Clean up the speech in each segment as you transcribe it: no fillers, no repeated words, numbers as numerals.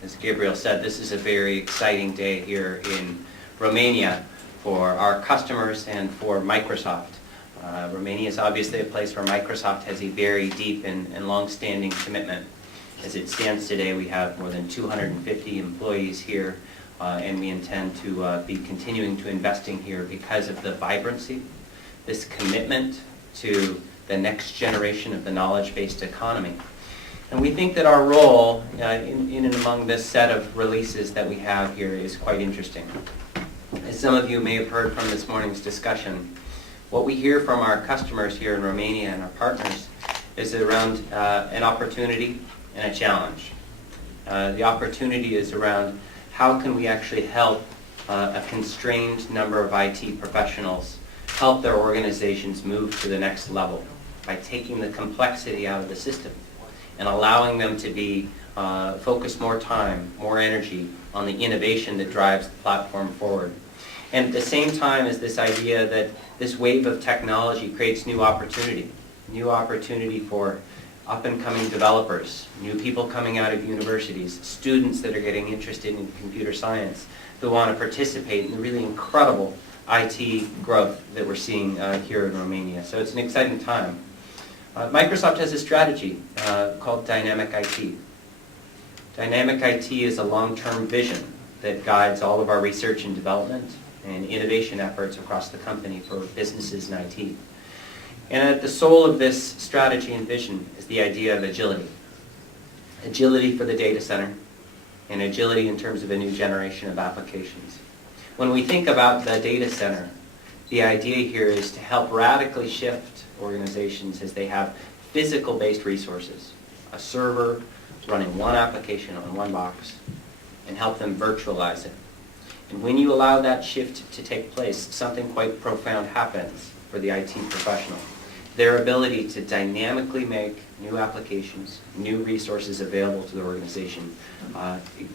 As Gabriel said, this is a very exciting day here in Romania for our customers and for Microsoft. Romania is obviously a place where Microsoft has a very deep and long-standing commitment. As it stands today, we have more than 250 employees here, and we intend to be continuing to investing here because of the vibrancy, this commitment to the next generation of the knowledge-based economy. And we think that our role in and among this set of releases that we have here is quite interesting. As some of you may have heard from this morning's discussion, what we hear from our customers here in Romania and our partners is around an opportunity and a challenge. The opportunity is around how can we actually help a constrained number of IT professionals help their organizations move to the next level by taking the complexity out of the system and allowing them to be focus more time, more energy on the innovation that drives the platform forward. And at the same time as this idea that this wave of technology creates new opportunity for up-and-coming developers, new people coming out of universities, students that are getting interested in computer science, who want to participate in the really incredible IT growth that we're seeing here in Romania. So it's an exciting time. Microsoft has a strategy called Dynamic IT. Dynamic IT is a long-term vision that guides all of our research and development and innovation efforts across the company for businesses and IT. And at the soul of this strategy and vision is the idea of agility. Agility for the data center and agility in terms of a new generation of applications. When we think about the data center, the idea here is to help radically shift organizations as they have physical-based resources, a server running one application on one box, and help them virtualize it. And when you allow that shift to take place, something quite profound happens for the IT professional. Their ability to dynamically make new applications, new resources available to the organization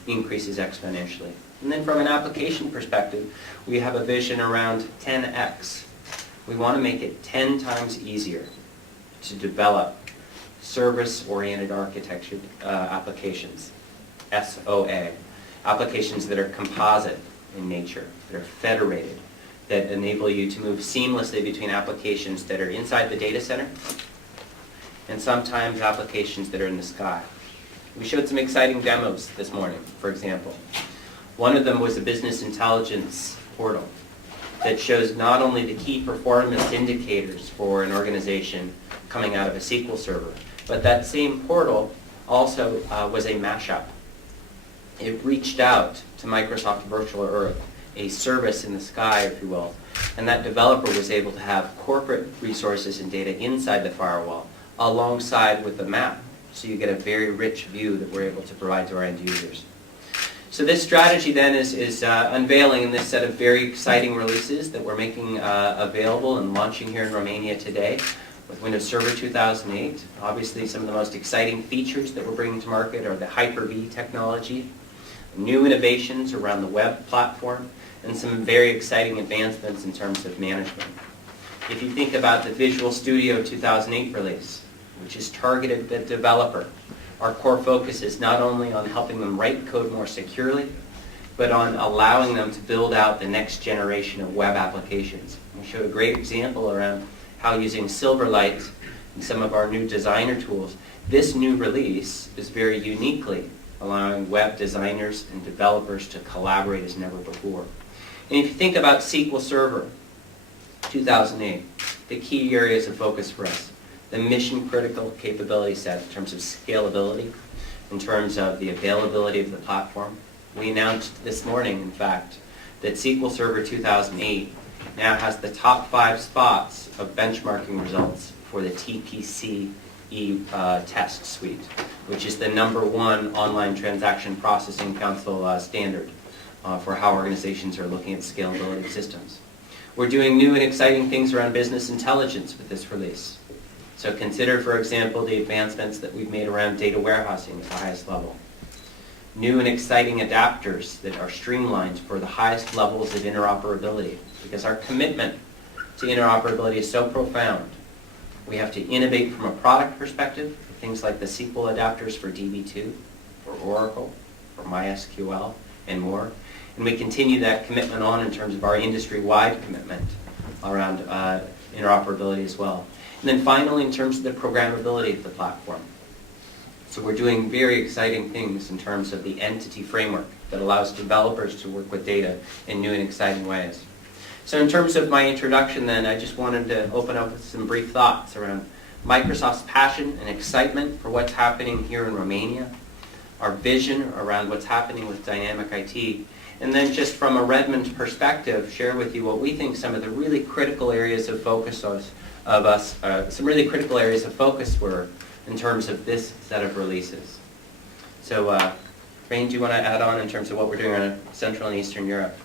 increases exponentially. And then from an application perspective, we have a vision around 10x. We want to make it 10 times easier to develop service-oriented architecture applications, SOA, applications that are composite in nature, that are federated, that enable you to move seamlessly between applications that are inside the data center and sometimes applications that are in the sky. We showed some exciting demos this morning, for example. One of them was a business intelligence portal that shows not only the key performance indicators for an organization coming out of a SQL server, but that same portal also was a mashup. It reached out to Microsoft Virtual Earth, a service in the sky, if you will, and that developer was able to have corporate resources and data inside the firewall alongside with the map, so you get a very rich view that we're able to provide to our end users. So this strategy then is unveiling in this set of very exciting releases that we're making available and launching here in Romania today with Windows Server 2008. Obviously some of the most exciting features that we're bringing to market are the Hyper-V technology, new innovations around the web platform, and some very exciting advancements in terms of management. If you think about the Visual Studio 2008 release, which is targeted at the developer, our core focus is not only on helping them write code more securely, but on allowing them to build out the next generation of web applications. We showed a great example around how using Silverlight and some of our new designer tools, this new release is very uniquely allowing web designers and developers to collaborate as never before. And if you think about SQL Server 2008, the key areas of focus for us, the mission-critical capability set in terms of scalability, in terms of the availability of the platform. We announced this morning, in fact, that SQL Server 2008 now has the top 5 spots of benchmarking results for the TPC test suite, which is the #1 online transaction processing council standard for how organizations are looking at scalability of systems. We're doing new and exciting things around business intelligence with this release. So consider, for example, the advancements that we've made around data warehousing at the highest level. New and exciting adapters that are streamlined for the highest levels of interoperability, because our commitment to interoperability is so profound. We have to innovate from a product perspective, things like the SQL adapters for DB2, for Oracle, for for MySQL and more. And we continue that commitment on in terms of our industry-wide commitment around interoperability as well. And then finally, in terms of the programmability of the platform. So we're doing very exciting things in terms of the entity framework that allows developers to work with data in new and exciting ways. So in terms of my introduction then, I just wanted to open up with some brief thoughts around Microsoft's passion and excitement for what's happening here in Romania, our vision around what's happening with dynamic IT, and then just from a Redmond perspective, share with you what we think some of the really critical areas of focus some really critical areas of focus were in terms of this set of releases. So, Rain, do you want to add on in terms of what we're doing in Central and Eastern Europe?